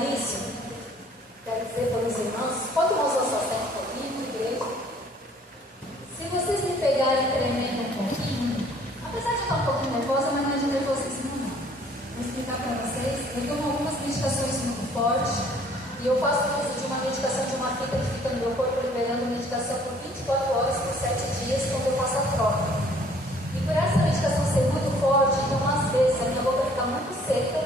início, quero dizer para os irmãos, pode mostrar o seu assento um pouquinho, igreja. Se vocês me pegarem tremendo um pouquinho, apesar de estar um pouquinho nervosa, mas não é de nervosismo não. Vou explicar para vocês. Eu tomo algumas meditações muito fortes e eu faço uso de uma meditação de uma fita que fica no meu corpo, liberando meditação por 24 horas por 7 dias, quando eu faço a troca. E por essa meditação ser muito forte, então às vezes a minha boca fica muito seca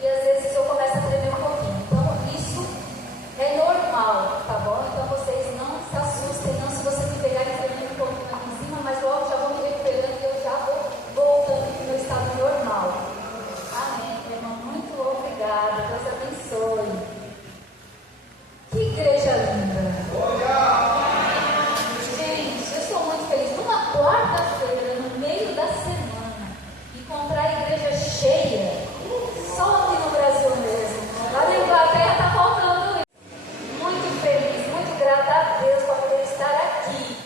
e às vezes eu começo a tremer um pouquinho. Então isso é normal, tá bom? Então vocês não se assustem não se você me pegarem tremendo um pouquinho aqui em cima, mas logo já vou me recuperando e eu já vou voltando para o meu estado normal. Amém, meu irmão. Muito obrigada. Deus abençoe. Que igreja linda. Gente, eu estou muito feliz. Numa quarta-feira, no meio da semana, encontrar a igreja cheia, só aqui no Brasil mesmo. Lá na Inglaterra está faltando isso. Muito feliz, muito grata a Deus por poder estar aqui,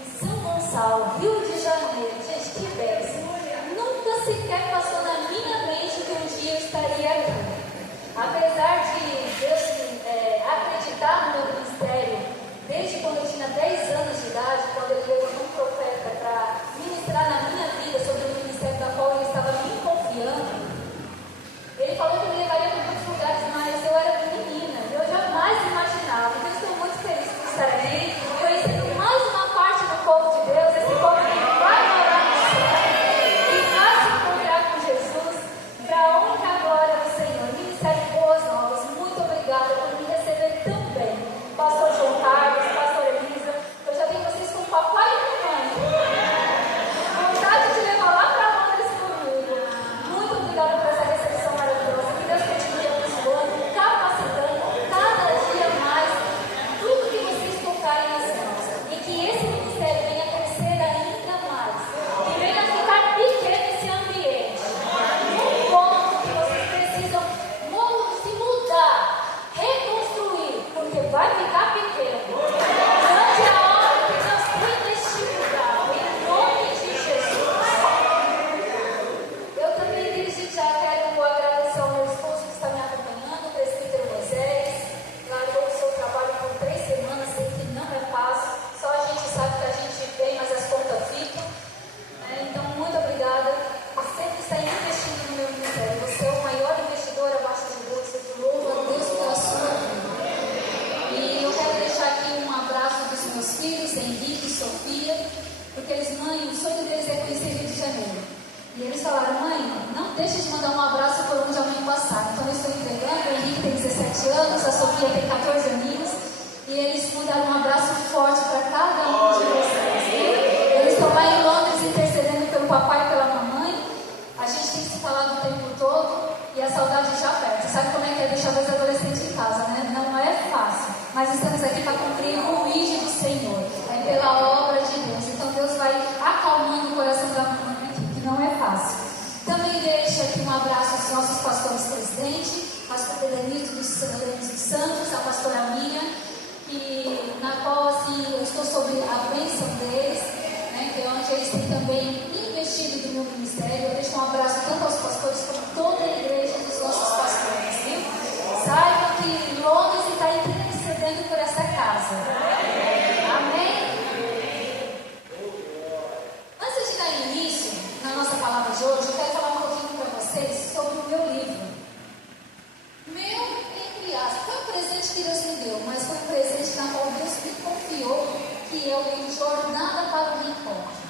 em São Gonçalo, Rio de Janeiro. Gente, que bênção. Nunca sequer passou na minha mente que um dia eu estaria aqui. Apesar de Deus acreditar no meu ministério, desde quando eu tinha 10 anos de idade, quando ele levantou um profeta para ministrar na minha vida sobre o ministério da qual ele estava me confiando, ele falou que me levaria para muitos lugares, mas eu era menina, eu jamais imaginava. Então, estou muito feliz por estar aqui, conhecendo mais uma parte do povo de Deus, esse povo que vai morar no céu, que vai se encontrar com Jesus, para a honra e a glória do Senhor. Ministério Boas Novas, muito obrigada por me receber tão bem. Pastor João Carlos, Pastor Elisa, eu já tenho vocês com papai e mamãe. Vontade de levar lá para Londres comigo. Muito obrigada por essa recepção maravilhosa. Que Deus continue abençoando, capacitando cada dia mais tudo que vocês tocarem nas mãos. E que esse ministério venha crescer ainda mais. E venha ficar pequeno esse ambiente. Um ponto que vocês precisam se mudar, reconstruir, porque vai ficar pequeno. Durante a hora que Deus tem neste lugar, em nome de Jesus. Eu também, desde já, quero agradecer ao meu esposo que está me acompanhando, o presbítero Moisés. Largou o seu trabalho por 3 semanas, sei que não é fácil. Só a gente sabe que a gente vem, mas as contas ficam. Então, muito obrigada por sempre estar investindo no meu ministério. Você é o maior investidor abaixo de bolsa. Eu louvo a Deus pela sua vida. E eu quero deixar aqui um abraço dos meus filhos, Henrique e Sofia, porque eles, mãe, o sonho deles é conhecer Rio de Janeiro. E eles falaram, mãe, não deixe de mandar um abraço por onde a mãe passar. Então eu estou entregando, o Henrique tem 17 anos, a Sofia tem 14 aninhos, e eles mandaram um abraço forte para cada um de vocês. Eles estão lá em Londres intercedendo pelo papai e pela mamãe. A gente tem se falado o tempo todo e a saudade já aperta. Sabe como é que é deixar dois adolescentes em casa, né? Não é fácil. Mas estamos aqui para cumprir o ID do Senhor. É pela obra de Deus. Então Deus vai acalmando o coração da mamãe aqui, que não é fácil. Também deixo aqui um abraço aos nossos pastores presidentes, pastor Belenito dos Santos, a pastora Miriam, na qual assim, eu estou sob a bênção deles, né, que é onde eles têm também investido no meu ministério. Eu deixo um abraço tanto aos pastores como toda a igreja dos nossos pastores, viu? Saibam que Londres está intercedendo por essa casa. Amém? Antes de dar início na nossa palavra de hoje, eu quero falar um pouquinho para vocês sobre o meu livro. Meu, entre aspas, foi um presente que Deus me deu, mas foi um presente na qual Deus me confiou, que é o livro Jornada para o Reencontro.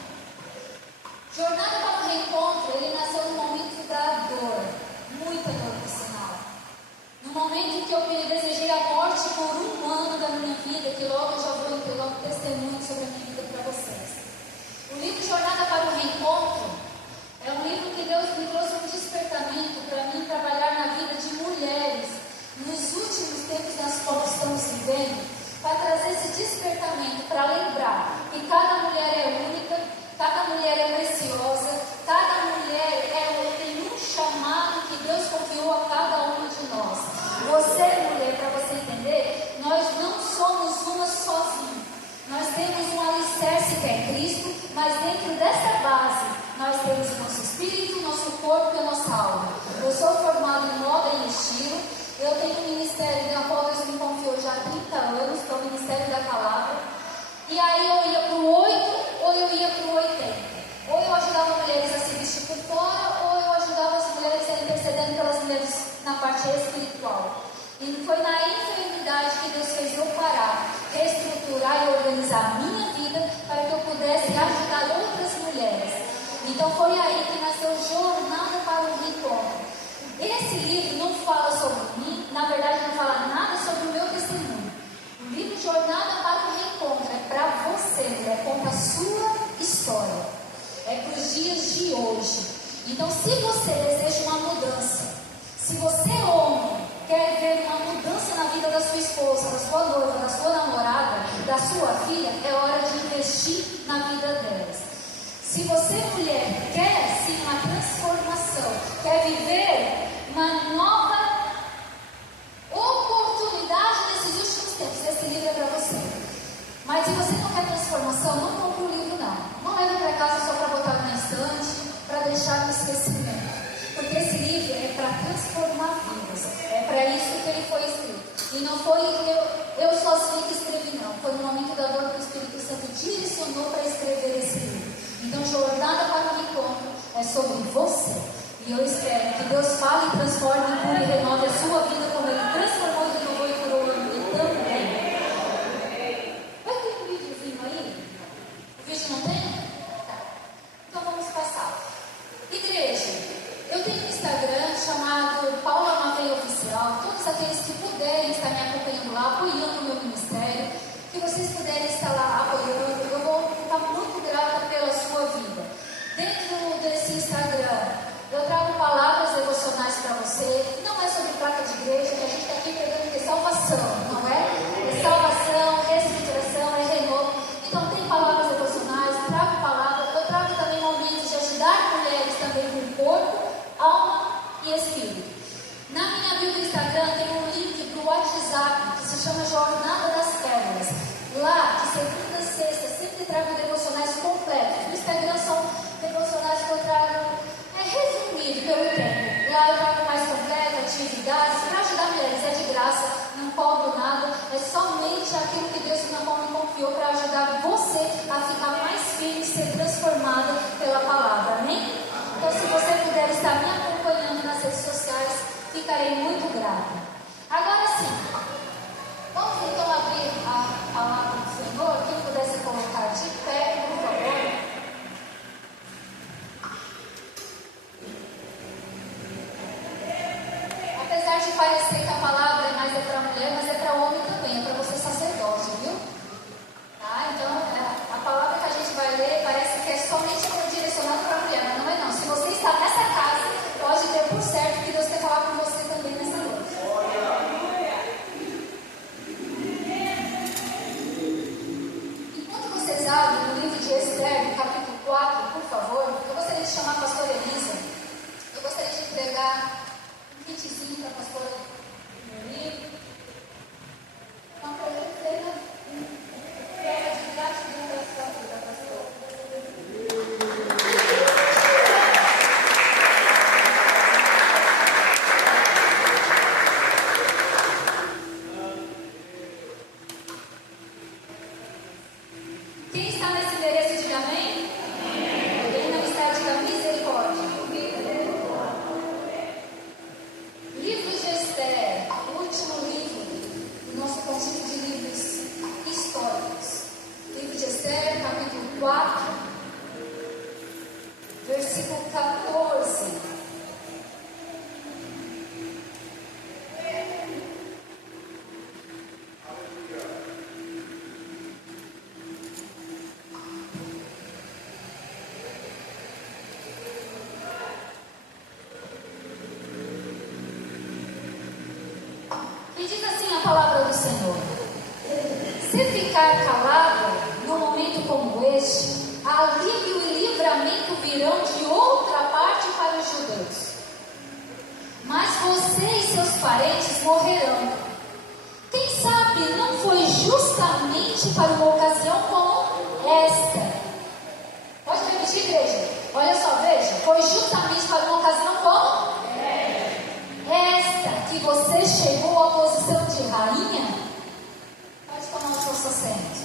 Jornada para o Reencontro, ele nasceu no momento da dor, muita dor por sinal. No momento que eu desejei a morte por 1 ano da minha vida, que logo eu já vou entregar um testemunho sobre a minha vida para vocês. O livro Jornada para o Reencontro é um livro que Deus me trouxe um despertamento para mim trabalhar na vida de mulheres nos últimos tempos nas quais estamos vivendo, para trazer esse despertamento, para lembrar que cada mulher é única, cada mulher é preciosa, cada mulher tem um chamado que Deus confiou a cada uma de nós. Você, mulher, para você entender, nós não somos uma sozinha. Nós temos um alicerce que é Cristo, mas dentro dessa base, nós temos o nosso espírito, o nosso corpo e a nossa alma. Eu sou formada em moda e estilo, eu tenho um ministério E aí eu ia para o 8 ou eu ia para o 80. Ou eu ajudava mulheres a se vestir por fora, ou eu ajudava as mulheres a intercedendo pelas mulheres na parte espiritual. E foi na enfermidade que Deus fez eu parar, reestruturar e organizar a minha vida para que eu pudesse ajudar outras mulheres. Então foi aí que nasceu Jornada para o Reencontro. Esse livro não fala sobre mim, na verdade não fala nada sobre o meu testemunho. O livro Jornada para o Reencontro é para você, mulher, conta a sua história. É para os dias de hoje. Então, se você deseja uma mudança, se você, homem, quer ver uma mudança na vida da sua esposa, da sua noiva, da sua namorada, da sua filha, é hora de investir na vida delas. Se você, mulher, quer sim uma transformação, quer viver uma nova oportunidade nesses últimos tempos, esse livro é para você. Mas se você não quer transformação, não compre o livro não. Não leve para casa só para botar na estante, para deixar no esquecimento. Porque esse livro é para transformar vidas. É para isso que ele foi escrito. E não foi eu sozinho que escrevi não. Foi no momento da dor que o Espírito Santo direcionou para escrever esse livro. Então, Jornada para o Reencontro é sobre você. E eu espero que Deus fale e transforme, cure e renove a sua vida como Ele transformou e renovou e curou também. Vai ter um videozinho aí? O vídeo não tem? Tá. Então vamos passar. Igreja, eu tenho um Instagram chamado Paula Mavei Oficial. Todos aqueles que puderem estar me acompanhando lá, apoiando o meu ministério, que vocês puderem estar lá apoiando, eu vou ficar muito grata pela sua vida. Dentro desse Instagram, eu trago palavras devocionais para você. Não é sobre placa de igreja, que a gente está aqui pregando de salvação, não é? É salvação, reestruturação, é renovo. Então tem palavras devocionais, trago palavras. Eu trago também momentos de ajudar mulheres também com corpo, alma e espírito. Na minha bio do Instagram tem um link para o WhatsApp que se chama Jornada das Pérolas. Lá, de segunda a sexta, sempre trago devocionais completos. No Instagram são devocionais que eu trago resumido pelo tempo. Lá eu trago mais completo, atividades para ajudar mulheres. É de graça, não cobro nada. É somente aquilo que Deus me confiou para ajudar você a ficar mais firme e ser transformada pela palavra. Amém? Então, se você puder estar me acompanhando nas redes sociais, ficarei muito grata. Agora sim, vamos então abrir a palavra do Senhor. Quem pudesse colocar de pé, por favor. Apesar de parecer que a palavra é mais para mulher, mas é para homem também, é para você sacerdote, viu? Tá? Então, a palavra que a gente vai ler parece que é somente direcionada para mulher, mas não é não. Se você está nessa casa, pode ter por certo que Deus quer falar com você também nessa noite. Enquanto vocês abrem no livro de Esther, capítulo 4, por favor, eu gostaria de chamar a pastora Elisa. Eu gostaria de entregar um kitzinho para a pastora Elisa. Uma prova de gratidão da sua vida, pastora. Quem está nesse endereço, diga amém? Quem não está, diga misericórdia. Livro de Esther, o último livro do nosso conjunto de livros históricos. Livro de Esther, capítulo 4, versículo 14. E diz assim a palavra do Senhor: se ficar calado num momento como este, alívio e livramento virão de outra parte para os judeus. Mas você e seus parentes morrerão. Quem sabe não foi justamente para uma ocasião como esta? Pode repetir, igreja? Olha só, veja. Foi justamente para uma ocasião como esta que você chegou à posição de rainha. Pode tomar o seu assento.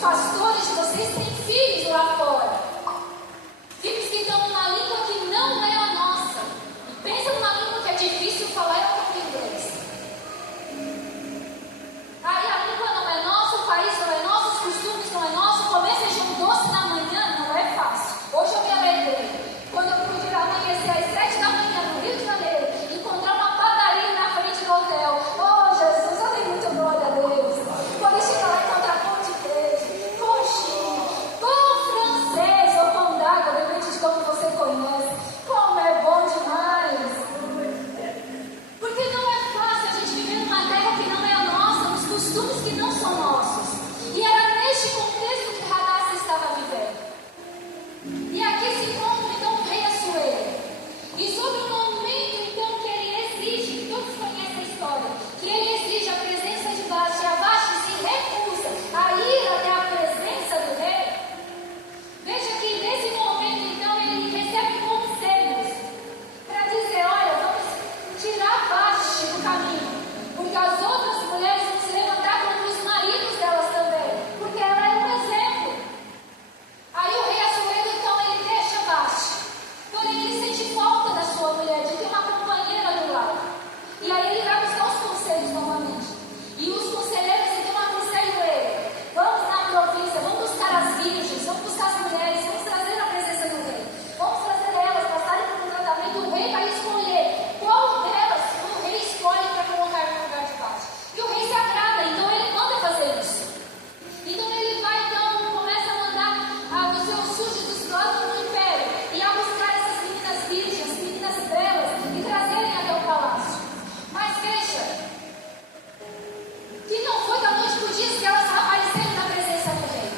pastores de vocês têm filhos lá fora. Filhos que estão numa língua que não é a nossa. E pensa numa língua que é difícil falar, é o inglês. Aí a língua não é nossa, o país não é nosso, os costumes não é nosso, comer feijão doce na manhã não é fácil. Hoje eu me alegrei. Quando eu pude amanhecer às 7 da manhã no Rio de Janeiro, encontrar uma padaria na frente do hotel. Oh, Jesus, eu dei muito glória a Deus. Quando chegar lá e encontrar pão de queijo, coxinha, pão francês ou pão d'água, depende de como você conhece. Como é bom demais. Porque não é fácil a gente viver numa terra que não é a nossa, nos costumes que não são nossos. E era neste contexto que Radassa estava vivendo. E aqui se encontra então o rei Assuero. E sobre o momento então que ele exige, todos conhecem a história, que ele exige a presença de Vashti, e a Vashti se recusa a ir até a presença do rei. Veja que nesse momento então ele recebe conselhos para dizer: olha, vamos tirar Vashti do caminho, porque as outras mulheres vão se levantar contra os maridos delas também, porque ela é um exemplo. Aí o rei Assuero então ele deixa Vashti, porém ele sente falta da sua mulher, de ter uma companheira do lado. E aí ele vai buscar os conselhos novamente. E os conselheiros então aconselham ele: vamos na província, vamos buscar as virgens, vamos buscar as mulheres, vamos trazer na presença do rei, vamos trazer elas, passarem por um tratamento. O rei vai escolher qual delas o rei escolhe para colocar no lugar de Vashti. E o rei se agrada, então ele manda fazer isso. Então ele vai, então, começa a mandar os seus súditos lá no império e a buscar essas meninas virgens, meninas belas, e trazerem até o palácio. Mas veja, que não foi da noite para o dia que elas apareceram na presença do rei.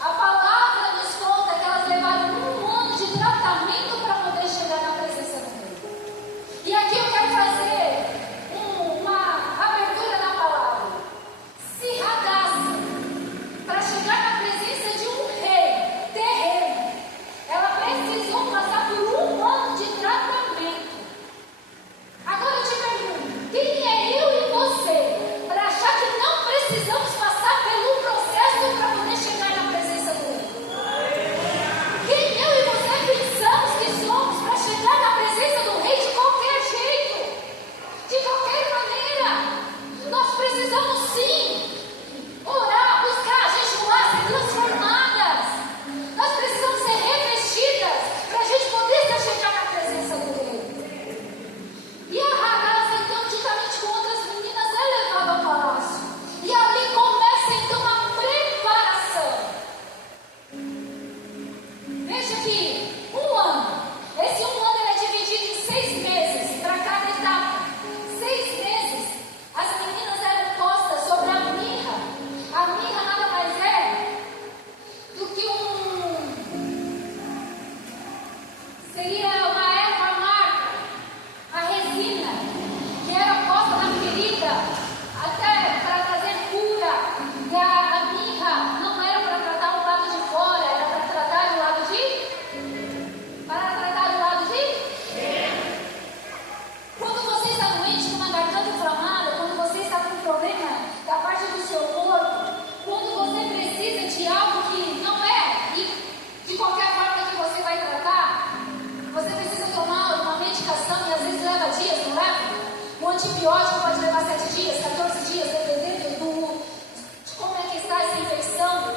A palavra nos conta que elas levaram 1 ano de tratamento para poder chegar na presença do rei. E aqui eu quero fazer uma abertura da palavra. Se Radassa, para chegar na presença de um rei terreno, ela precisou passar por 1 ano de tratamento. Agora eu te pergunto: quem é eu e você para achar que não precisamos passar pelo processo para poder chegar na presença do rei? Quem eu e você pensamos que somos para chegar na presença do rei de qualquer jeito, de qualquer maneira? Nós precisamos sim orar, buscar, jejuar, ser transformadas. Nós precisamos ser revestidas para a gente poder chegar na presença do rei. E a Radassa, então, juntamente com outras meninas, é levada ao palácio. E ali começa então a preparação. Veja aqui, 1 ano. Esse 1 ano ele é dividido em 6 meses para cada etapa. 6 meses. As meninas eram postas sobre a mirra. A mirra nada mais é do que seria uma erva amarga, a resina, que era posta na ferida até para trazer cura. E a mirra não era para tratar o lado de fora, era para tratar do lado de quando você está doente, com uma garganta inflamada, quando você está com um problema da parte do seu corpo, quando você precisa de algo que não é de qualquer forma que você vai tratar, você precisa tomar uma medicação e às vezes leva dias, não leva? Um antibiótico pode levar 7 dias, 14 dias, dependendo de como é que está essa infecção.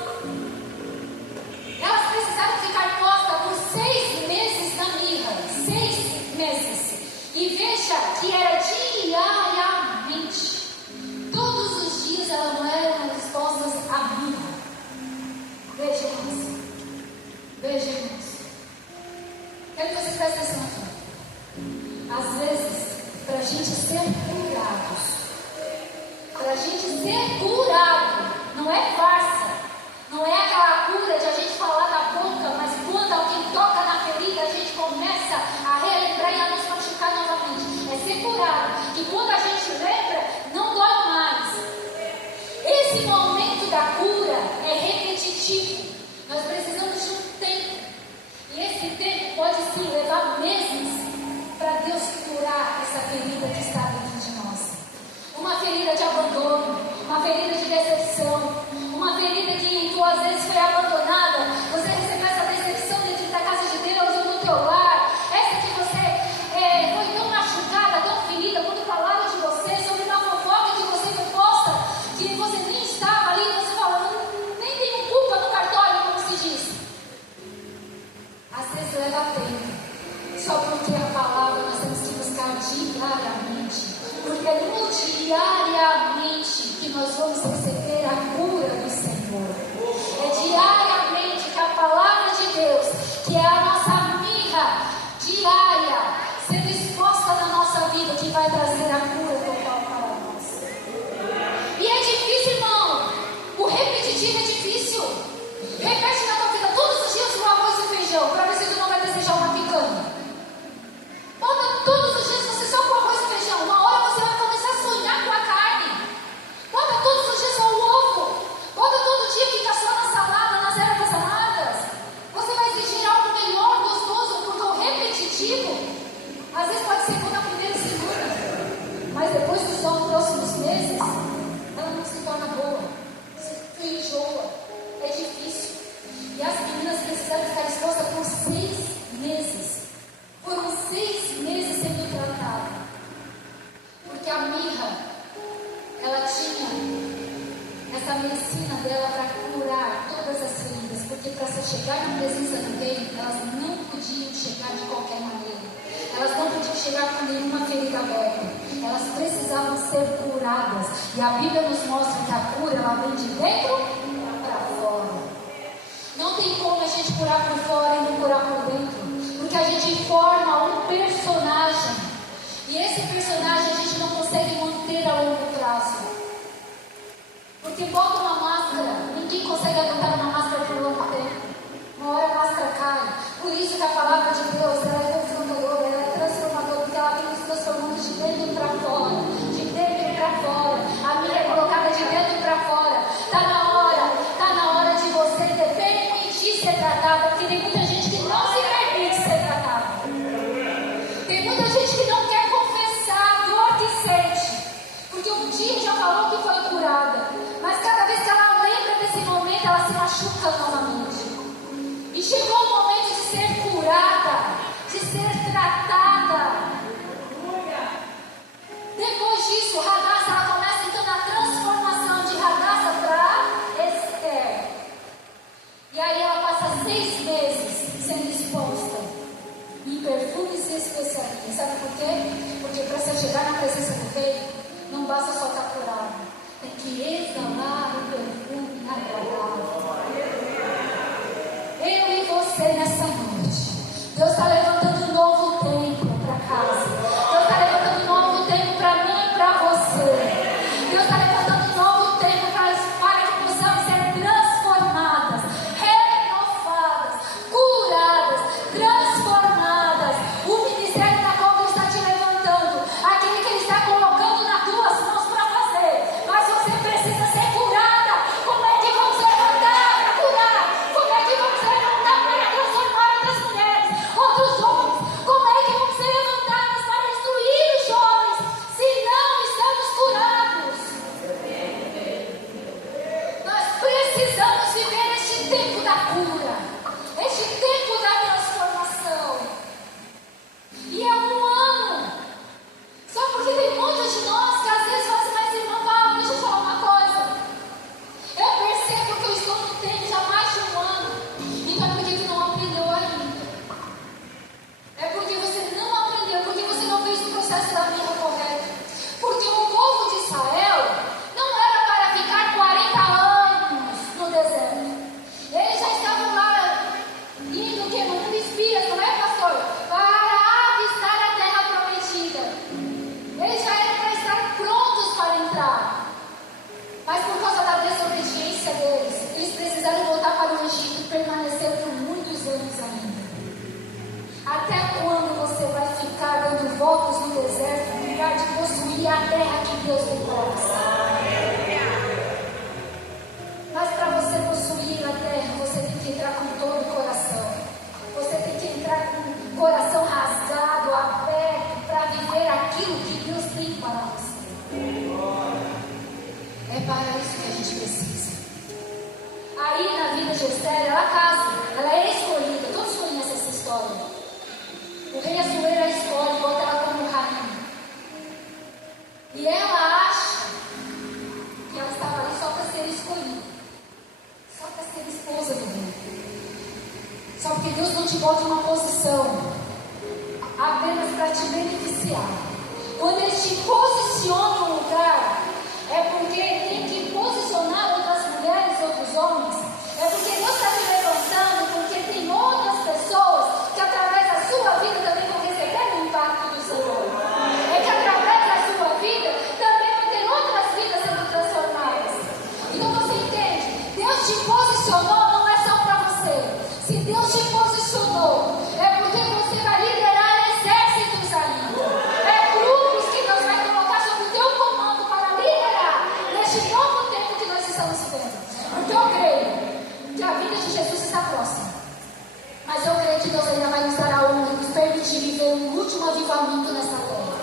Elas precisaram ficar postas por 6 meses na mirra. 6 meses. E veja que era diariamente. Todos os dias elas não eram expostas à mirra. Veja, irmãos. Veja, irmãos. Quero que vocês prestem atenção aqui. Às vezes, para a gente ser curados, para a gente ser curado, não é farsa. Não é aquela cura de a gente falar da boca, mas quando alguém toca na ferida, a gente começa a relembrar e a nos machucar novamente. É ser curado. E quando a gente lembra, não dói mais. Esse momento da cura é repetitivo. Nós precisamos de um tempo. E esse tempo pode sim levar meses para Deus curar essa ferida que está dentro de nós. Uma ferida de abandono, uma ferida de decepção, uma ferida que tu às a medicina dela para curar todas as feridas, porque para se chegar na presença do Rei, elas não podiam chegar de qualquer maneira. Elas não podiam chegar com nenhuma ferida aberta. Elas precisavam ser curadas. E a Bíblia nos mostra que a cura, ela vem de dentro para fora. Não tem como a gente curar por fora e não curar por dentro, porque a gente forma um personagem, e esse personagem a gente não consegue manter a longo prazo, porque bota uma máscara, ninguém consegue aguentar uma máscara por longo tempo. Uma hora a máscara cai. Por isso que a palavra de Deus, ela é confrontadora, ela é transformadora, porque ela vem nos transformando de dentro para fora, de dentro para fora. A minha é colocada de dentro para fora. Está na hora de você permitir ser tratada, porque tem muita gente que não se permite ser tratada. Tem muita gente que não quer confessar a dor que sente, porque um dia já falou que foi curada, mas cada vez que ela lembra desse momento, ela se machuca novamente. E chegou o momento de ser curada, de ser tratada. Depois disso, Radassa, ela começa então na transformação de Radassa para Esther. E aí ela passa 6 meses sendo exposta em perfumes e especiarias. Sabe por quê? Porque para você chegar na presença do Rei, não basta só estar curado, tem que exalar o perfume agradável. Eu e você nessa noite, Deus está levantando um novo tempo para casa. Deus está levantando um novo tempo para mim e para você. Deus está levantando um novo tempo para que possamos ser transformadas, renovadas, curadas, transformadas. O ministério na qual Deus está te levantando, aquele que Ele está colocando nas tuas mãos para fazer, mas você precisa ser curada. Como é que vamos levantar para curar? Como é que vamos levantar para transformar outras mulheres, outros homens? Como é que vamos ser levantadas para instruir os jovens, se não estamos curados? Nós precisamos viver este tempo da cura, este tempo da transformação. E é um ano. Só porque tem muitos de nós que às vezes falam assim, mas irmã, Paulo, deixa eu falar uma coisa. Eu percebo que eu estou no tempo já há mais de um ano. Então é porque tu não aprendeu ainda. É porque você não aprendeu, porque você não fez o processo da vida correto. Porque o povo de Israel não era para ficar 40 anos no deserto. Eles já estavam lá indo queimando espias, não é, pastor? Para avistar a terra prometida. Eles já eram para estar prontos para entrar. Mas por causa da desobediência deles, eles precisaram voltar para o Egito e permanecer por muitos anos ainda. Até quando você vai ficar dando voltas no deserto, no lugar de possuir a terra que Deus tem para você? Mas para você possuir a terra, você tem que entrar com todo o coração. Você tem que entrar com o coração rasgado, aberto, para viver aquilo que Deus tem para você. É para isso que a gente precisa. Aí na vida de Esther, ela casa, ela é escolhida. Todos conhecem essa história. O rei Assuero a escolhe, bota ela como rainha. E ela acha que ela estava ali só para ser escolhida, só para ser esposa do rei. Só porque Deus não te bota em uma posição apenas para te beneficiar. Quando Ele te posiciona em um lugar, é porque Ele tem que posicionar outras mulheres, outros homens. É porque Deus está te levantando, porque tem outras pessoas que através da sua vida também vão receber o impacto do Senhor. É que através da sua vida também vão ter outras vidas sendo transformadas. Então você entende? Deus te posicionou, não é só para você. Se Deus te posicionou, é porque você vai liderar exércitos ainda. É grupos que Deus vai colocar sob o teu comando para liderar neste novo tempo que nós estamos vivendo. Porque eu creio que a vida de Jesus está próxima. Mas eu creio que Deus ainda vai nos dar a honra e nos permitir viver um último avivamento nessa terra.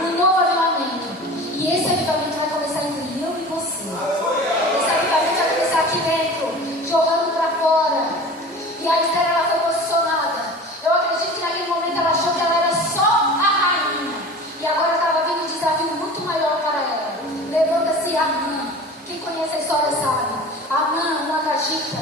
Um novo avivamento. E esse avivamento vai começar entre eu e você. Esse avivamento vai começar aqui dentro, jogando para fora. E a Esther, ela foi posicionada. Eu acredito que naquele momento ela achou que ela era só a rainha. E agora estava vindo um desafio muito maior para ela. Levanta-se Amã. Quem conhece conhece a história sabe. Amã, uma agagita.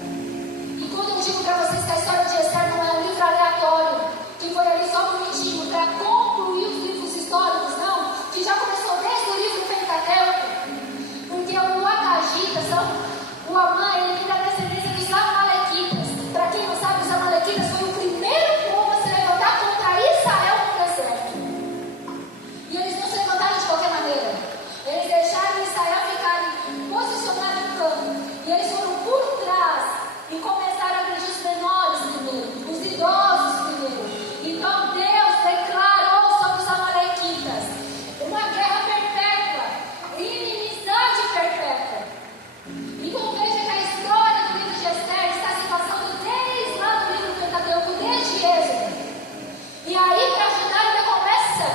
E quando eu digo para vocês que a história de Esther não é um livro aleatório, que foi ali só bonitinho para concluir os livros históricos, não, que já começou desde o livro Pentateuco, porque o agagita, o Amã, ele vem da descendência dos Amalequitas. Para quem não sabe, os Amalequitas foi o primeiro povo a se levantar contra Israel no deserto. E eles não se levantaram de qualquer maneira. Eles deixaram Israel ficarem posicionados no campo. E eles foram por trás e começaram a agredir os menores primeiro, os idosos primeiro. Então Deus declarou sobre os Amalequitas uma guerra perpétua, inimizade perpétua. Então veja que a história do livro de Esther está se passando desde lá do livro do Pentateuco, desde Êxodo. E aí, para ajudar, ele começa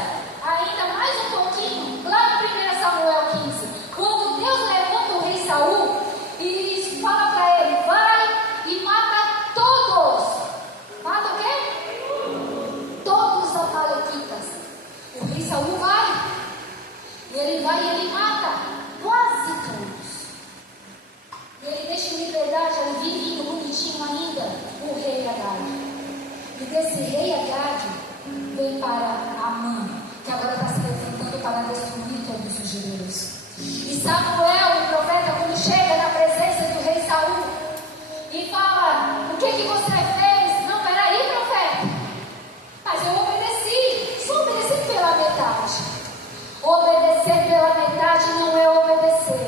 ainda mais um pouquinho, lá no 1 Samuel 15, quando Deus levanta o rei Saul e fala para ele, vai e mata todos. Mata o quê? Todos os amalequitas. O rei Saul vai. E ele vai e ele mata quase todos. E ele deixa em liberdade, ali vivinho, bonitinho ainda, o rei Agag. E desse rei Agag vem para Amã, que agora está se levantando para destruir todos os judeus. E Samuel, o profeta, quando chega na presença do rei Saul e fala, o que você fez? Não, peraí, profeta, mas eu obedeci, só obedeci pela metade. Obedecer pela metade não é obedecer.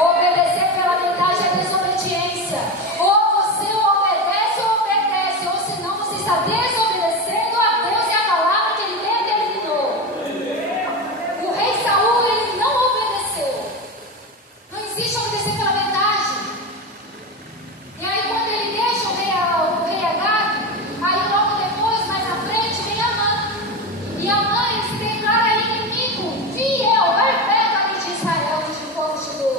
Obedecer pela metade é desobediência. Ou você obedece ou obedece, ou senão você está desobedecendo a Deus e a palavra que ele determinou. O rei Saul, ele não obedeceu. Não existe obedecer pela metade. E aí quando ele deixa o rei Agag, aí logo depois, mais à frente, vem Amã. E Amã, ele se declara inimigo, fiel, perpétuo de Israel, do povo judeu.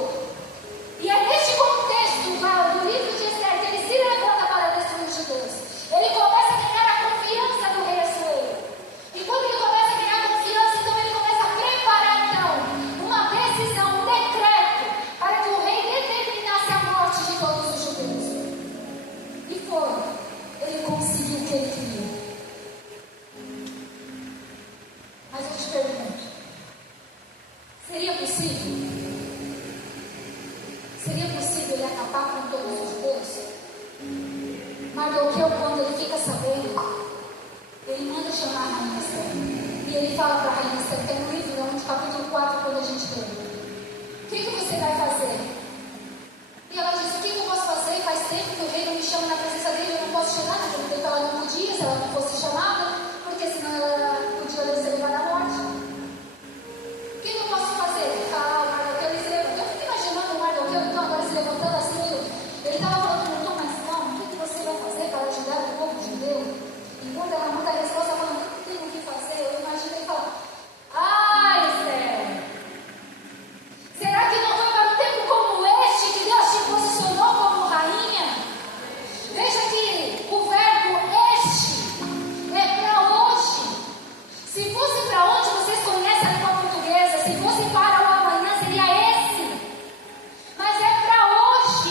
E é neste contexto do livro de Esther que ele se levanta para destruir os judeus. Ele começa a ganhar a confiança do rei Assuero. E quando ele começa a ganhar confiança, então ele começa a preparar então uma decisão, um decreto, para que o rei determinasse a morte de todos os judeus. E foi. Ele conseguiu o que ele queria. Mas eu te pergunto, seria possível? Seria possível ele acabar com todos os judeus? Mardoqueu, quando ele fica sabendo, ele manda chamar a rainha Esther. E ele fala para a rainha Esther, tem um livro, no capítulo 4, quando a gente lê. O que você vai fazer? E ela diz, o que eu posso fazer? Faz tempo que o rei não me chama na presença dele, eu não posso chegar, naquele tempo ela não podia, se ela não fosse chamada, porque senão ela podia ser levada à morte. O que eu posso fazer? Fala, Mardoqueu, ele se levantou. Eu fico imaginando o Mardoqueu, então, agora se levantando assim, ele estava falando, não, mas não, o que você vai fazer para ajudar o povo judeu? E quando ela manda a resposta, falando, o que eu tenho que fazer? Eu imagino ele falando, Esther, será que não foi para um tempo como este que Deus te posicionou como rainha? Veja que o verbo este é para hoje. Se fosse para onde vocês conhecem a língua portuguesa, se fosse para o amanhã, seria esse. Mas é para hoje.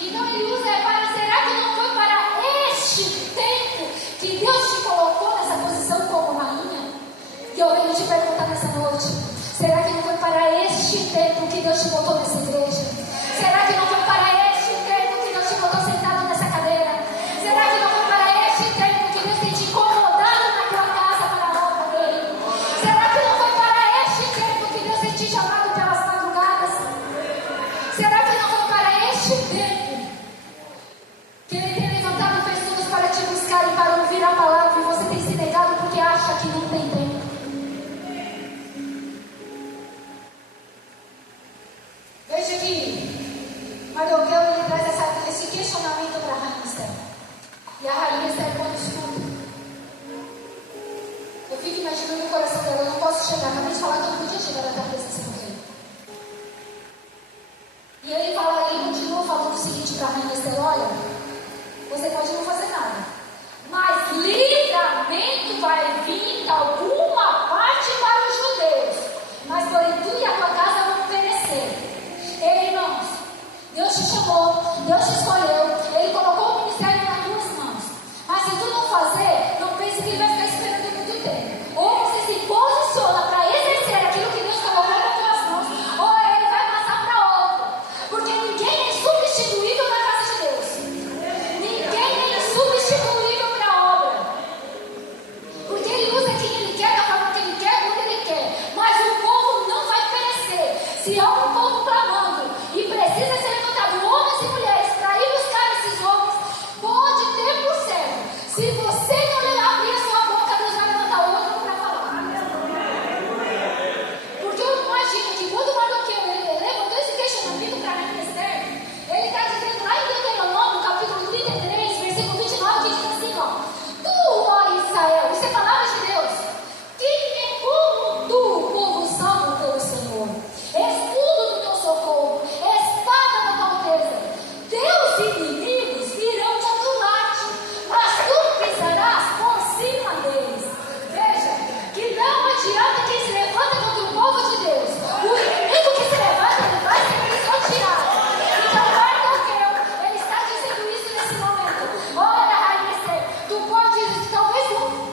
Então ele usa para, será que não foi para este tempo que Deus te colocou nessa posição como rainha? E eu venho te perguntar nessa noite, será que não foi para este tempo que Deus te botou nessa igreja? Será que não foi para este tempo que Deus te botou sentado nessa cadeira? Será que não foi para este tempo que Deus tem te incomodado naquela casa para a obra dele? Será que não foi para este tempo que Deus tem te chamado pelas madrugadas? Será que não foi para este tempo que Ele tem levantado pessoas para te buscar e para ouvir a palavra e você tem se negado porque acha que não tem tempo? Veja que Mardoqueu, ele traz esse questionamento para a rainha Esther. E a rainha Esther, quando escuta, eu fico imaginando o coração dela, eu não posso chegar, acabei de falar que eu não podia chegar até a presença do rei. E ele fala, ele continua falando o seguinte para a rainha Esther, olha, você pode não fazer nada, mas livramento vai vir de alguma parte para os judeus, mas porém tu e a tua casa vão perecer. Ele não Deus te escolheu, Ele colocou o ministério nas tuas mãos. Mas se tu não fazer, não pense que Ele vai ficar esperando muito tempo. Ou você se posiciona para exercer aquilo que Deus colocou nas tuas mãos, ou Ele vai passar para outro. Porque ninguém é substituível na casa de Deus. Ninguém é substituível para a obra. Porque Ele usa quem Ele quer, da forma que Ele quer, quando Ele quer. Mas o povo não vai perecer. Se há um povo clamando e precisa ser levantado homens e mulheres para ir buscar esses homens, pode ter por certo. Se você não abrir a sua boca, Deus vai levantar outro para falar. Porque eu imagino que quando Mardoqueu levantou esse questionamento para Esther, ele está dizendo lá em Deuteronômio, capítulo 33, versículo 29, que diz assim, ó: Tu, ó Israel, isso é palavra de Deus, quem é como tu, povo salvo pelo Senhor, escudo do teu socorro, espada da tua alteza, teus inimigos virão te atular-te, mas tu pisarás por cima deles. Veja, que não adianta quem se levanta contra o povo de Deus, o inimigo que se levanta, ele vai ser pisoteado. Então, Mardoqueu, ele está dizendo isso nesse momento. Olha, Rainha Esther, tu podes, talvez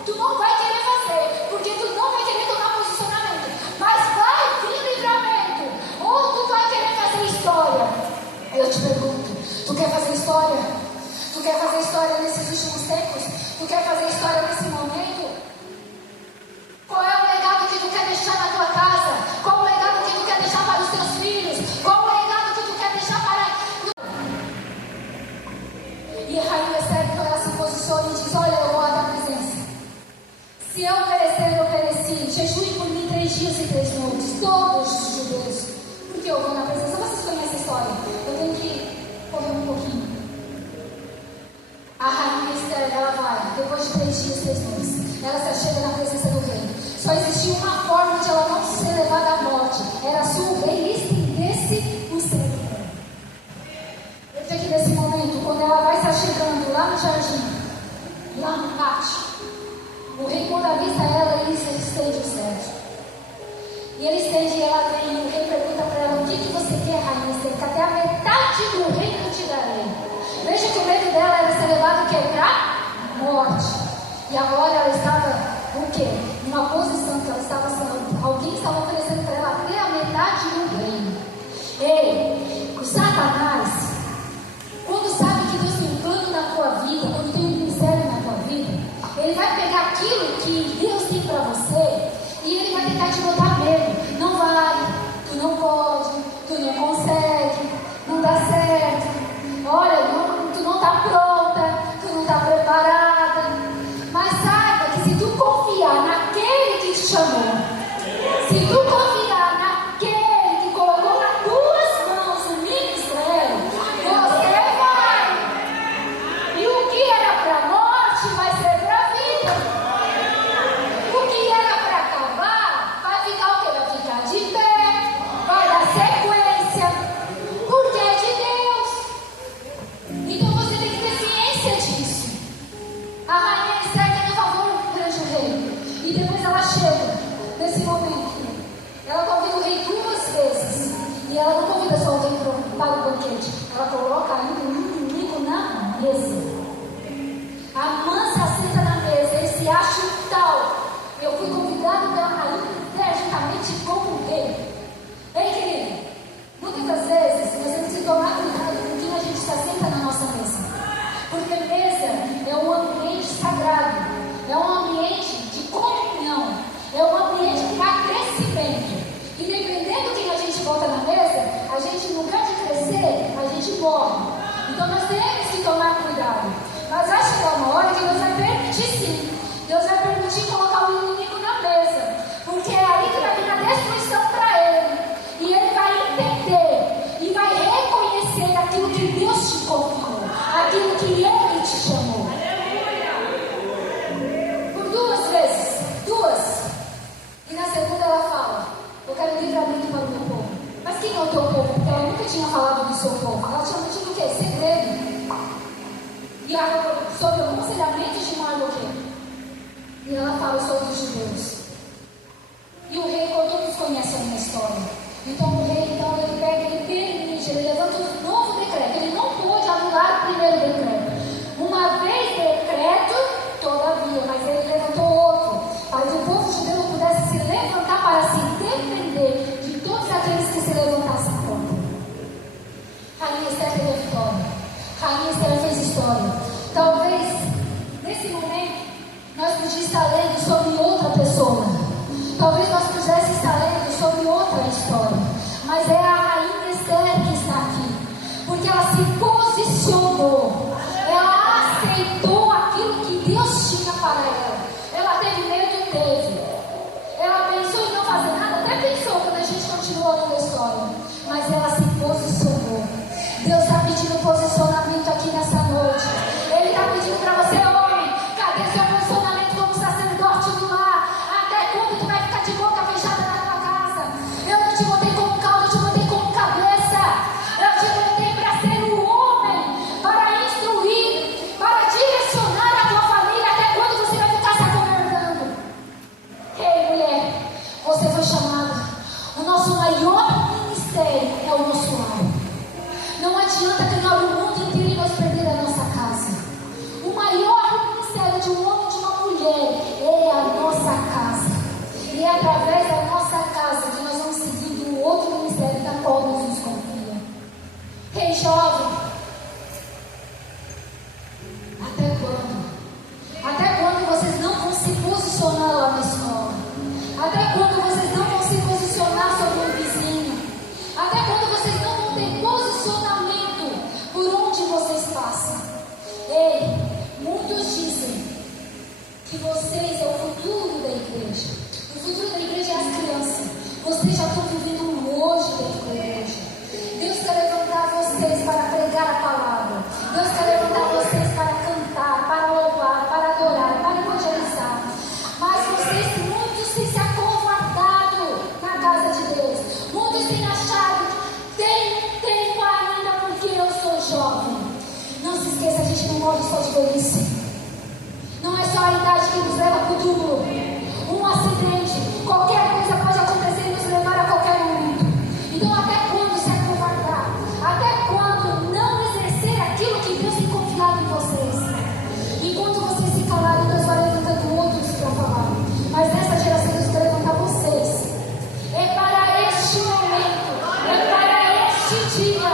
tu não vai querer fazer, porque tu não vai querer tomar posicionamento, mas vai vir livramento, ou tu vai querer fazer história. Eu te pergunto, tu quer fazer história? Tu quer fazer história nesses últimos tempos? Tu quer fazer história nesse momento? Qual é o legado que tu quer deixar na tua casa? Qual o legado que tu quer deixar para os teus filhos? Qual o legado que tu quer deixar para... E a Rainha Esther, então, ela se posiciona e diz: olha, eu vou à tua presença. Se eu perecer, eu pereci. Jejue por mim 3 dias e 3 noites, todos os judeus. Porque eu vou na presença. Vocês conhecem a história? Eu tenho que correr um pouquinho. A Rainha Esther, ela vai, depois de 3 dias, 3 noites, ela se chega na presença do rei. Só existia uma forma de ela não ser levada à morte. Era se o rei estendesse o seu reino. Eu sei que nesse momento, quando ela vai se achegando lá no jardim, lá no pátio, o rei, quando avista ela, ele estende o cetro. E ele estende e ela vem, e o rei pergunta para ela: o que você quer, Rainha Esther? Até a metade do reino eu te darei. Veja que o medo dela era ser levado para morte. E agora ela estava, o quê? Numa posição que ela estava sendo, alguém estava oferecendo para ela até a metade do reino. Ei, o Satanás, quando sabe que Deus tem um plano na tua vida, quando tem um ministério na tua vida, ele vai pegar aquilo que Deus tem para você e ele vai tentar te botar medo. Não vai, tu não pode, tu não consegue, não dá certo. Olha, tu não está pronta, tu não está preparada. Mas saiba que se tu confiar naquele que te chamou, se tu confiar naquele que colocou nas tuas mãos o ministério, você vai. E o que era para a morte vai ser para a vida. O que era para acabar vai ficar o quê? Vai ficar de pé, vai dar sequência, porque é de Deus. Então você tem que ter ciência disso. A Rainha Esther tem a favor do grande rei. E depois ela chega nesse momento. Ela convida o rei 2 vezes. E ela não convida só o rei para o banquete. Ela coloca ainda um inimigo na mesa. A mansa senta na mesa. Ele se acha um tal. Eu fui convidado pela Rainha Esther juntamente com o rei. Ei, querido, muitas das vezes nós temos que tomar cuidado com quem a gente se assenta na nossa mesa. Porque mesa é um ambiente sagrado, é um ambiente de comunhão, é um ambiente para crescimento. E dependendo de quem a gente bota na mesa, a gente, no lugar de crescer, a gente morre. Então nós temos que tomar cuidado. Mas vai chegar uma hora que Deus vai permitir sim. Deus vai permitir colocar o inimigo na mesa. Porque é aí que vai vir a destruição para ele. E ele vai entender e vai reconhecer aquilo que Deus te confiou, aquilo que Ele te chamou. Por 2 vezes, 2. E na segunda ela fala: eu quero livramento para o meu povo. Mas quem é o teu povo? Porque ela nunca tinha falado do seu povo. Ela tinha mantido o quê? Segredo. E sobre o aconselhamento de Mardoqueu. E ela fala sobre os judeus. E o rei, todos conhecem a minha história. Então o rei, ele pega, ele permite, ele levanta um novo decreto. Ele não pôde história. Talvez, nesse momento, nós pudéssemos estar lendo sobre outra pessoa. Talvez nós pudéssemos estar lendo sobre outra história. Mas é a rainha Esther que está aqui. Porque ela se posicionou. Ela aceitou aquilo que Deus tinha para ela. Ela teve medo? Teve. Ela pensou em não fazer nada? Até pensou quando a gente continuou lendo a história. Mas ela se posicionou. Deus está pedindo posicionamento aqui nessa noite. Ele está pedindo para você, homem, cadê seu posicionamento como sacerdote do lar? Até quando tu vai ficar de boca fechada na tua casa? Eu não te botei como cauda, eu te botei como cabeça. Eu te botei para ser o homem, para instruir, para direcionar a tua família. Até quando você vai ficar se acomodando? Ei, mulher, você foi chamada. O nosso maior ministério é o nosso lar. Não adianta ganhar o mundo inteiro e nós perder a nossa casa. O maior ministério de um homem e de uma mulher é a nossa casa. E é através da nossa casa que nós vamos seguir o outro ministério da qual Deus nos confia. Ei, jovem, até quando? Até quando vocês não vão se posicionar lá na escola? Até quando vocês não vão se posicionar sobre o vizinho? Até quando vocês não vão ter posicionamento por onde vocês passam? Ei, muitos dizem que vocês é o futuro da igreja. O futuro da igreja é as crianças. Vocês já estão vivendo um hoje dentro da igreja. Deus quer levantar vocês para pregar a palavra. Deus quer levantar vocês para cantar, para louvar, para adorar, para evangelizar. Mas vocês, muitos têm se acovardado na casa de Deus. Muitos têm achado, tem tempo ainda porque eu sou jovem. Não se esqueça, a gente não morre só de velhice. Não é só a idade que nos leva para o túmulo. Um acidente, qualquer coisa pode acontecer e nos levar a qualquer momento. Então até quando se acovardar? Até quando não exercer aquilo que Deus tem confiado em vocês? Enquanto vocês se calarem, Deus vai levantando outros para falar. Mas nessa geração Deus vai levantar vocês. É para este momento, é para este dia,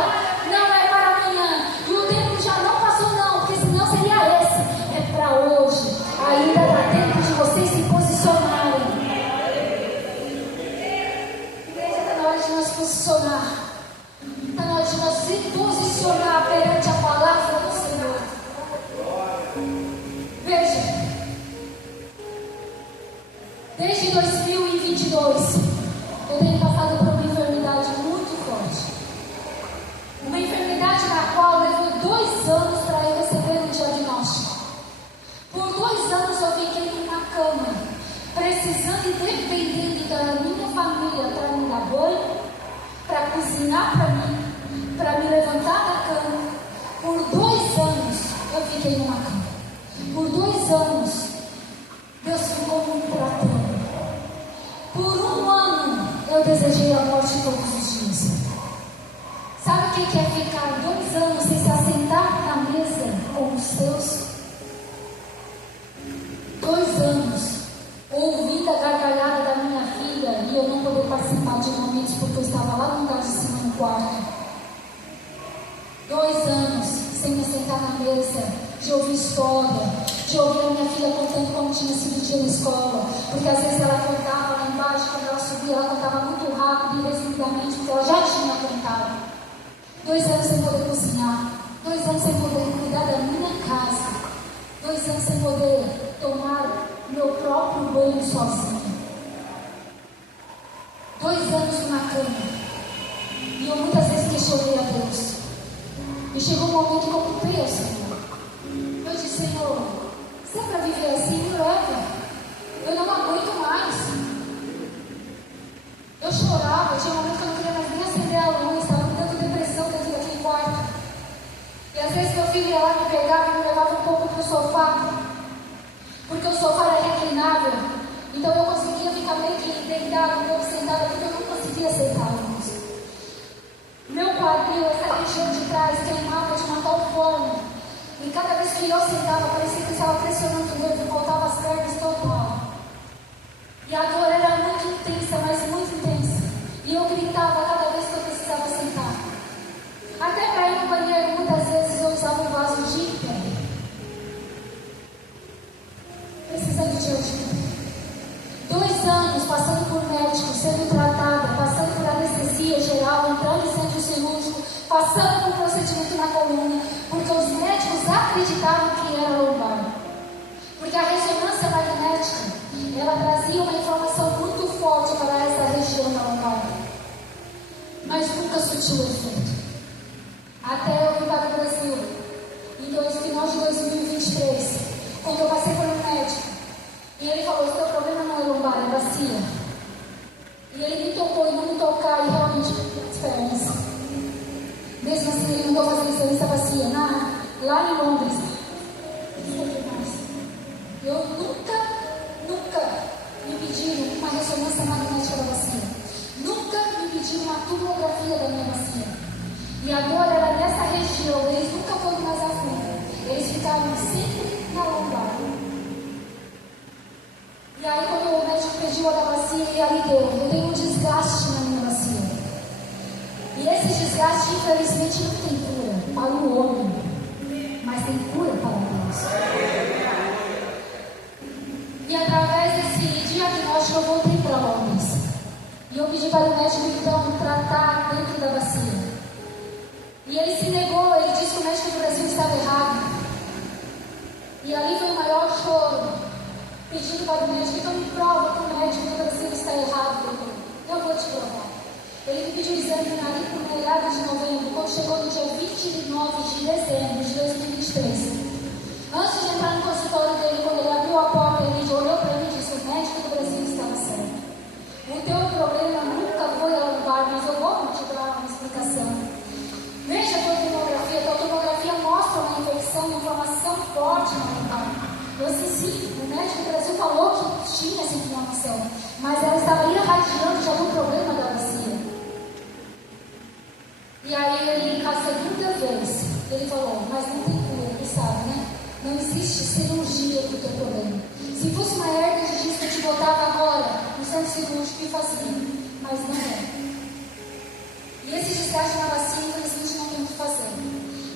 não é para amanhã. E o tempo já não passou não, porque senão seria esse. É para hoje. Ainda dá tempo de vocês se posicionarem. Igreja, está na hora de nós posicionar. Está na hora de nós se posicionar perante a palavra do Senhor. Veja, desde 2022, eu tenho passado por uma enfermidade muito forte. Uma enfermidade na qual levou 2 anos para eu receber um diagnóstico. Por 2 anos eu fiquei em uma cama, precisando e dependendo da minha família para me dar banho, para cozinhar para mim, para me levantar da cama. Por 2 anos eu fiquei numa cama. Por 2 anos Deus ficou me tratando. Por 1 ano eu desejei a morte todos os dias. Sabe o que é ficar 2 anos sem se assentar na mesa com os seus? 2 anos ouvindo a gargalhada da minha filha e eu não poder participar de momentos porque eu estava lá no andar de cima no quarto. 2 anos sem me sentar na mesa, de ouvir história, de ouvir a minha filha contando como tinha sido o dia na escola, porque às vezes ela contava lá embaixo, quando ela subia, ela contava muito rápido e resumidamente, porque ela já tinha contado. 2 anos sem poder cozinhar, 2 anos sem poder cuidar da minha casa, 2 anos sem poder tomar meu próprio banho sozinha, 2 anos numa cama, e eu muitas vezes questionei a Deus, e chegou um momento que eu culpei ao Senhor. Eu disse: Senhor, se é para viver assim, me leva, eu não aguento mais. Eu chorava, tinha um momento que eu não queria mais nem acender a luz, estava com tanta depressão dentro daquele quarto. E às vezes meu filho ia lá, me pegava e me levava um pouco para o sofá, porque o sofá era reclinável, então eu conseguia ficar meio que deitado, um pouco sentada, porque eu não conseguia sentar a luz. Meu quadril, essa região de trás, queimava de uma tal forma, e cada vez que eu sentava, parecia que eu estava pressionando ele, faltava as pernas total. E a dor era muito intensa, mas muito intensa. E eu gritava cada vez que eu precisava sentar. Até para ir no banheiro, muitas vezes eu usava um vaso de pé. passando por um procedimento na coluna, porque os médicos acreditavam que era lombar. Porque a ressonância magnética, ela trazia uma informação muito forte para essa região da lombar. Mas nunca surtiu efeito. Até eu vim para o Brasil, em final de 2023, quando eu passei por um médico, e ele falou: o seu problema não é lombar, é bacia. E ele me tocou e não me tocar, e realmente fiz diferença. Mesmo assim, ele mandou fazer excelência bacia lá em Londres. Eu nunca me pediram uma ressonância magnética da bacia. Nunca me pediram uma tomografia da minha bacia. E agora era nessa região, eles nunca foram mais a fundo. Eles ficaram sempre na lombar. E aí quando o médico pediu a da bacia, ele ali deu. Eu tenho um desgaste na minha bacia. E esse desgaste, infelizmente, não tem cura para o homem, mas tem cura para Deus. E através desse diagnóstico eu voltei para Londres. E eu pedi para o médico então tratar dentro da bacia. E ele se negou, ele disse que o médico do Brasil estava errado. E ali foi o maior choro, pedindo para o médico: então me prova que o médico do Brasil está errado, doutor. Eu vou te provar. Ele me pediu o exame ali por meados de novembro, quando chegou no dia 29 de dezembro de 2023. Antes de entrar no consultório dele, quando ele abriu a porta, ele olhou para mim e disse: o médico do Brasil estava certo. O teu problema nunca foi a lombar, mas eu vou te dar uma explicação. Veja a tua tomografia mostra uma infecção, uma inflamação forte na lombar. Eu disse: sim, o médico do Brasil falou que tinha essa inflamação, mas ela estava irradiando de algum problema da bacia. E aí ele, a segunda vez, ele falou: mas não tem cura, tu sabe, né? Não existe cirurgia para o teu problema. Se fosse uma hernia de disco, eu te botava agora no centro cirúrgico e fazia, mas não é. E esse desgaste na bacia, infelizmente, não tem o que fazer.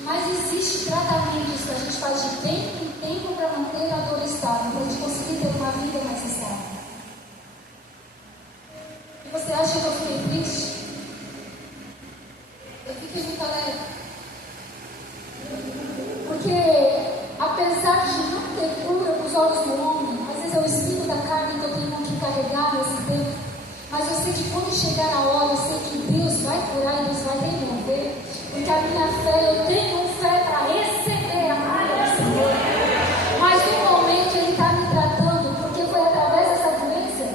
Mas existe tratamentos que a gente faz de tempo em tempo para manter a dor estável, para a gente conseguir ter uma vida mais estável. E você acha que eu fiquei triste? Eu fiquei muito alegre. Porque, apesar de não ter cura para os olhos do homem, às vezes é o espinho da carne que eu tenho que carregar nesse tempo. Mas eu sei que quando chegar a hora, eu sei que Deus vai curar e Deus vai remover. Porque a minha fé, eu tenho fé para receber a cura do Senhor. Mas no momento Ele está me tratando, porque foi através dessa doença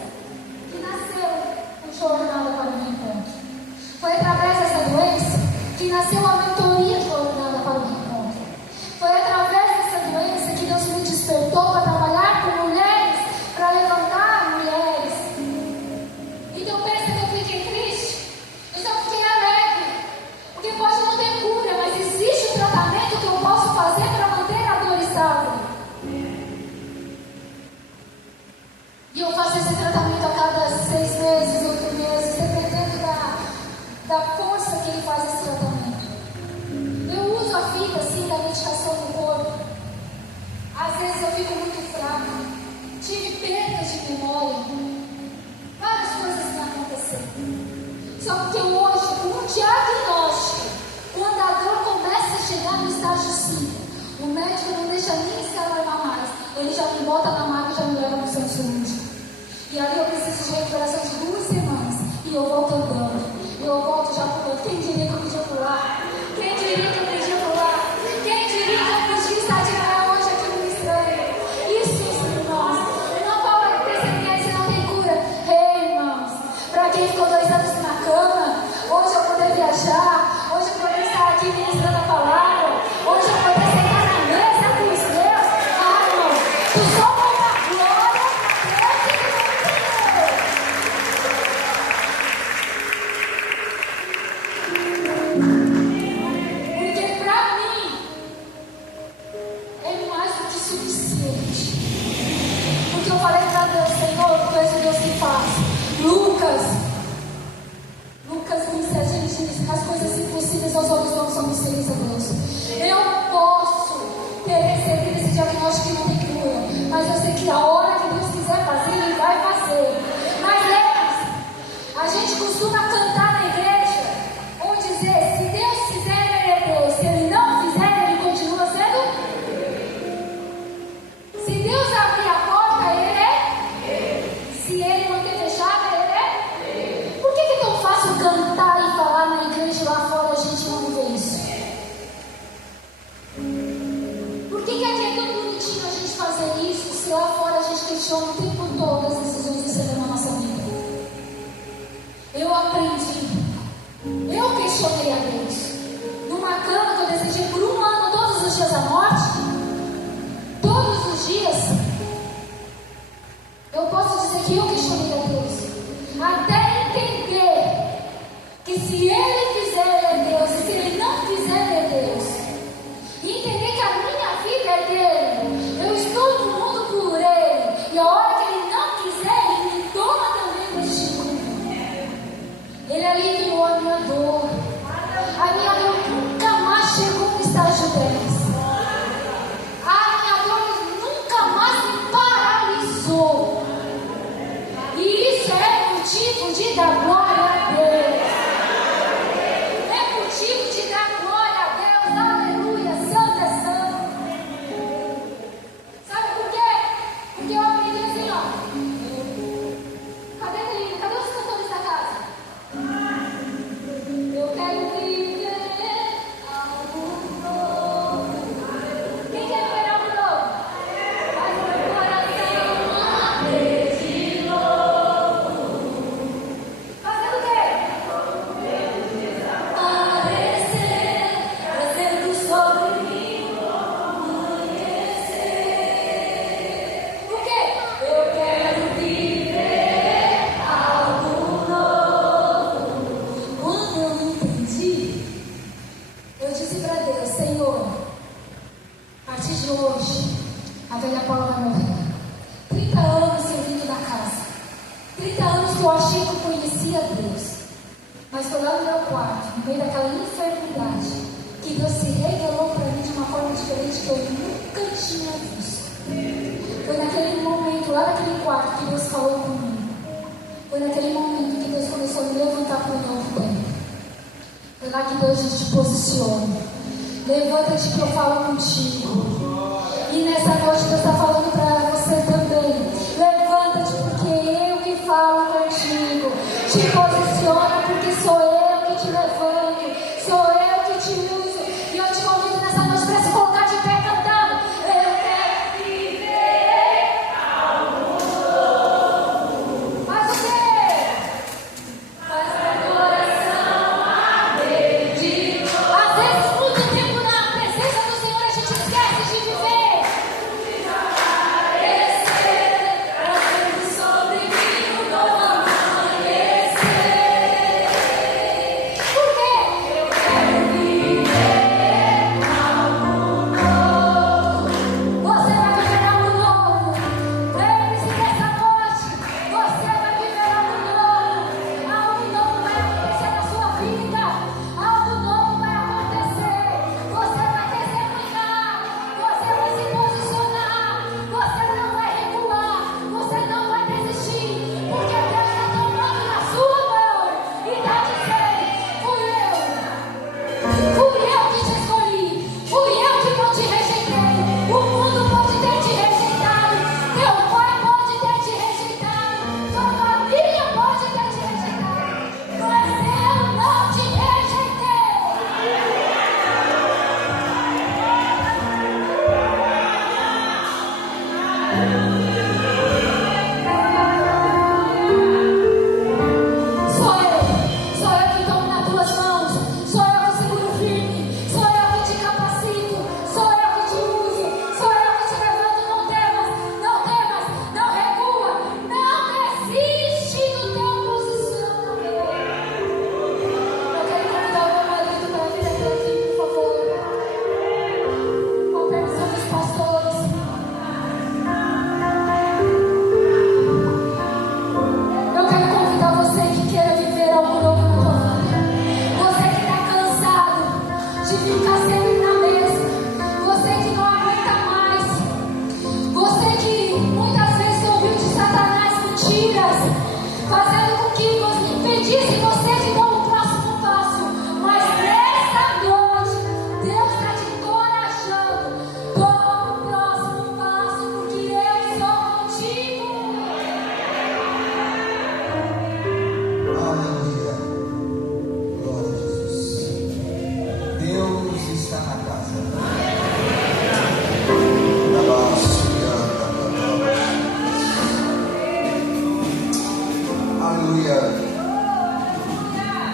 que nasceu o Jornada para o Reencontro. Foi através dessa doença que nasceu a mentoria Jornada para o Reencontro. Foi através dessa doença que Deus me despertou para trabalhar com mulheres, para levantar mulheres. Então pensa que eu fiquei triste? Eu só fiquei alegre. Porque pode não ter cura, mas existe um tratamento que eu posso fazer para manter a dor estável. E eu faço esse tratamento a cada 6 meses, 8 meses, dependendo da força que ele faz esse tratamento. Eu uso a fita assim da medicação no corpo. Às vezes eu fico muito fraca. Tive perdas de memória. Várias coisas me aconteceram. Só que hoje, com um diagnóstico, quando a dor começa a chegar no estágio 5, o médico não deixa nem se alarmar mais. Ele já me bota na maca e já me leva no centro cirúrgico. E ali eu preciso de recuperação de 2 semanas. E eu volto andando. Eu volto já pulando. Quem diria que eu podia pular? Quem diria que eu podia pular? Quem diria que eu podia estar de pé hoje aqui no estranho? Isso, irmãos. Não fala que esse não tem cura. Ei, irmãos. Para quem ficou 2 anos na cama, hoje eu poder viajar, hoje eu poder estar aqui ministrando a palavra, hoje eu poder sentar na mesa com os meus. Ah, irmão, tu só vai dar glória a Deus que porque para mim é mais do que suficiente. Porque eu falei para Deus: Senhor, tu és o Deus que faz. Lucas 27, a gente diz: as coisas impossíveis aos olhos não são possíveis a Deus. Senhor, a partir de hoje, a velha Paula vai morrer. 30 anos servindo na casa. 30 anos que eu achei que eu conhecia Deus. Mas foi lá no meu quarto, no meio daquela enfermidade, que Deus se revelou para mim de uma forma diferente que eu nunca tinha visto. Foi naquele momento, lá naquele quarto, que Deus falou comigo. Foi naquele momento que Deus começou a me levantar para um novo tempo. Foi lá que Deus diz: te posiciona. Levanta-te que eu falo contigo. E nessa noite Deus está falando para você também. Levanta-te porque eu que falo contigo. Te posiciona porque sou eu que te levanto. Sou eu que te uso. E eu te convido nessa noite para se colocar de pé cantando. Eu quero viver algo novo. Faz o quê? Faz meu coração arder de novo. Às vezes, muito tempo na presença do Senhor, a gente esquece de viver.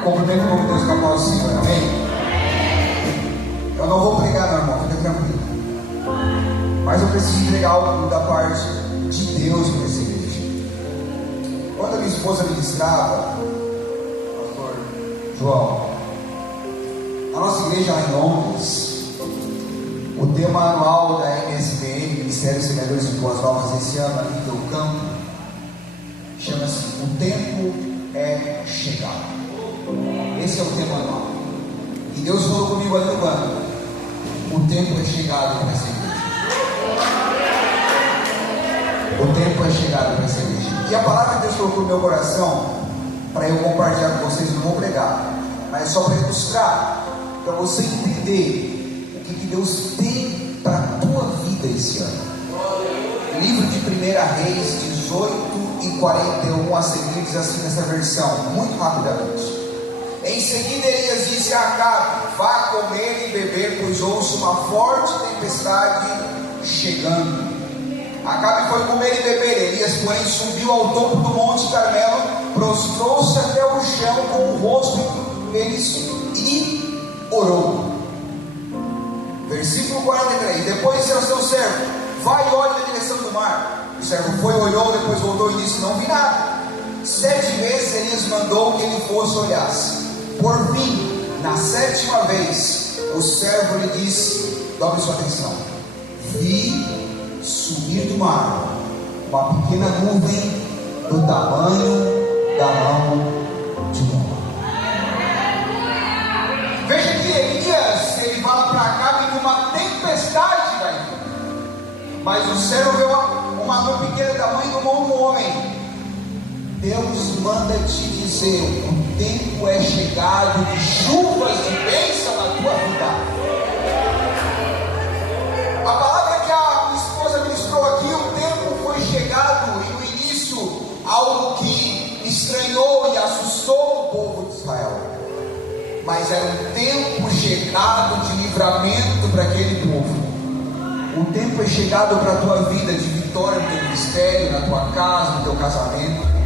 Cumprimento o nome de Deus com a paz do Senhor, amém? Eu não vou pregar, meu irmão, fica tranquilo. Mas eu preciso entregar algo da parte de Deus para essa igreja. Quando a minha esposa ministrava, pastor João, a nossa igreja lá em Londres, o tema anual da MSBN, Ministério dos Semeadores de Boas Novas, esse ano aqui do campo, chama-se O Tempo é Chegado. Esse é o tema anual. E Deus falou comigo ali no banco: o tempo é chegado para essa igreja. O tempo é chegado para essa igreja. E a palavra que Deus colocou no meu coração, para eu compartilhar com vocês, não vou pregar, mas é só para ilustrar, para você entender o que Deus tem para a tua vida esse ano. Livro de 1 Reis 18:41 a seguir diz assim nessa versão, muito rapidamente. Em seguida Elias disse a Acabe: vá comer e beber, pois ouço uma forte tempestade chegando. Acabe foi comer e beber. Elias, porém, subiu ao topo do monte Carmelo, prostrou-se até o chão com o rosto deles e orou. Versículo 43. Depois disse ao seu servo: vai e olhe na direção do mar. O servo foi, olhou, depois voltou e disse: não vi nada. 7 vezes Elias mandou que ele fosse olhasse. Por fim, na 7ª vez, o servo lhe disse, dobre sua atenção: vi subir do mar uma pequena nuvem do tamanho da mão de um homem. Veja que Elias, ele fala para Acabe que uma tempestade vai vir, mas o servo vê uma nuvem pequena do tamanho da mão do homem. Deus manda te dizer: o tempo é chegado de chuvas de bênção na tua vida. A palavra que a minha esposa ministrou aqui, o tempo foi chegado, e no início, algo que estranhou e assustou o povo de Israel. Mas era um tempo chegado de livramento para aquele povo. O tempo é chegado para a tua vida, de vitória no teu ministério, na tua casa, no teu casamento.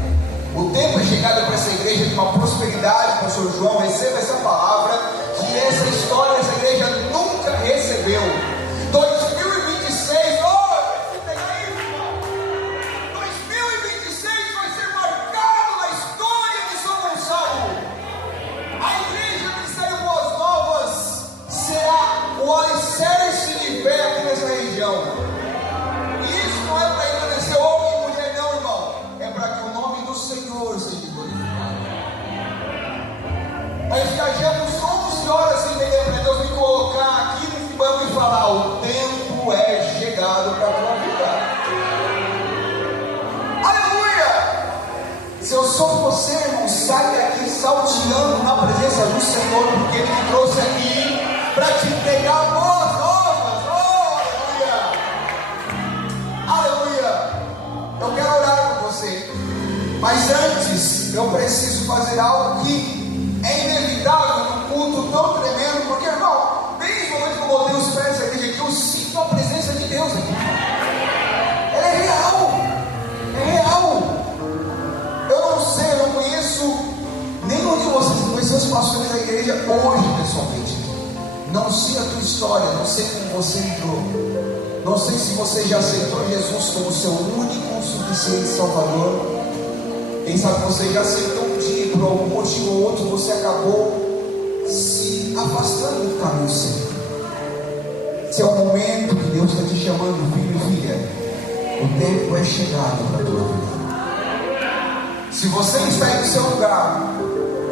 O tempo é chegado para essa igreja de uma prosperidade, pastor João. Receba essa palavra, que essa história, essa igreja nunca recebeu. 2026, pega aí, irmão. 2026 vai ser marcado na história de São Gonçalo. A igreja do Ministério Boas Novas será o alicerce de fé aqui nessa região. E isso não é para engrandecer homem e mulher, não, irmão. É para que o nome do Senhor seja glorificado. Nós viajamos 11 horas e meia para Deus me colocar aqui nesse banco e falar: o tempo é chegado para a tua vida. Aleluia! Se eu sou você, irmão, sai daqui salteando na presença do Senhor, porque Ele te trouxe aqui para te entregar boas novas. Oh, aleluia! Aleluia! Eu quero orar por você, mas antes eu preciso fazer algo que é inevitável num culto tão tremendo, porque, irmão, desde o momento que eu botei os pés da igreja aqui, eu sinto a presença de Deus aqui. Ela é real, é real. Eu não sei, eu não conheço nenhum de vocês, não conheço os pastores da igreja hoje pessoalmente. Não sei a tua história, não sei como você entrou, não sei se você já aceitou Jesus como seu único, suficiente Salvador. Quem sabe você já aceitou um dia, por algum motivo ou outro você acabou se afastando do caminho certo. Esse é o momento que Deus está te chamando, filho e filha. O tempo é chegado para a tua vida. Se você está aí no seu lugar,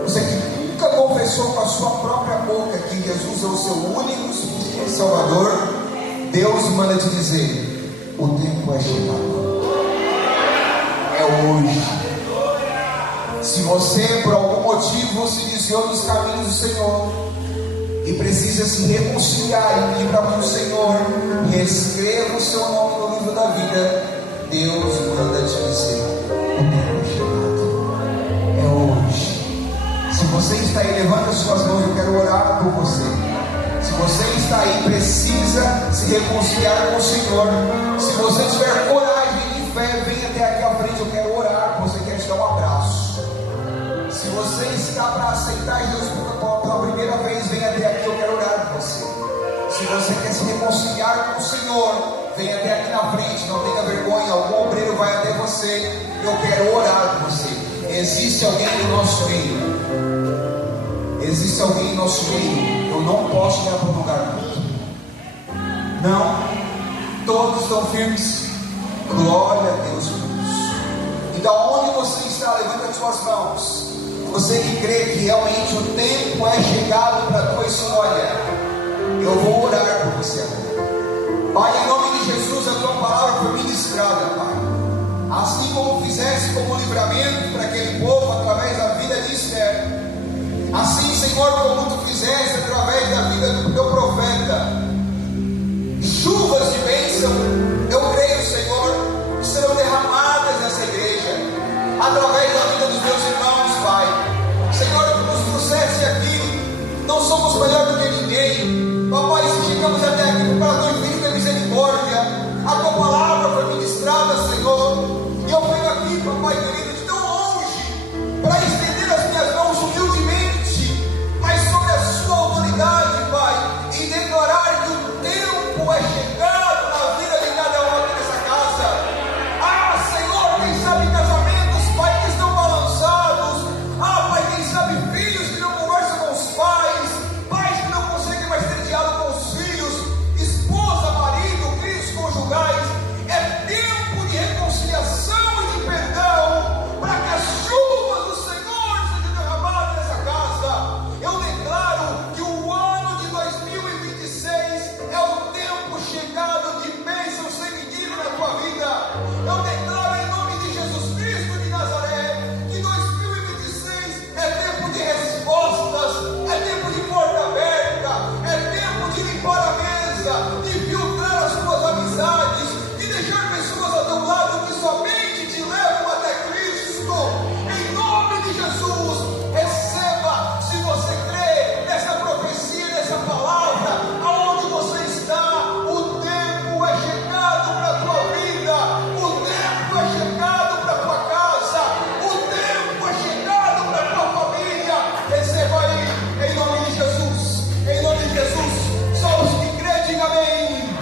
você que nunca confessou com a sua própria boca que Jesus é o seu único, suficiente Salvador, Deus manda te dizer: o tempo é chegado. É hoje. Se você por algum motivo se desviou dos caminhos do Senhor e precisa se reconciliar e pedir para o Senhor reescreva o seu nome no livro da vida, Deus manda te dizer: o tempo é chegado. É hoje. Se você está aí, levanta as suas mãos, eu quero orar por você. Se você está aí, precisa se reconciliar com o Senhor. Se você tiver coragem e fé, vem até aqui à frente, eu quero orar por você, quero te dar um abraço. Se você está para aceitar Jesus pela primeira vez, vem até aqui, eu quero orar por você. Se você quer se reconciliar com o Senhor, vem até aqui na frente, não tenha vergonha, algum obreiro vai até você, eu quero orar por você. Existe alguém no nosso meio? Existe alguém no nosso meio? Eu não posso me aprofundar muito. Não? Todos estão firmes? Glória a Deus por isso. E da onde você está, levanta as suas mãos. Você que crê que realmente o tempo é chegado para a tua história, eu vou orar por você agora. Pai, em nome de Jesus, a tua palavra foi ministrada, Pai. Assim como fizeste como livramento para aquele povo através da vida de Esther, assim, Senhor, como tu fizeste através da vida do teu profeta, chuvas de bênção, eu creio, Senhor, que serão derramadas nessa igreja, através da vida dos meus irmãos, Pai. Senhor, tu nos trouxeste aqui, não somos melhor do que ninguém, papai, se chegamos até aqui para a tua infinita misericórdia,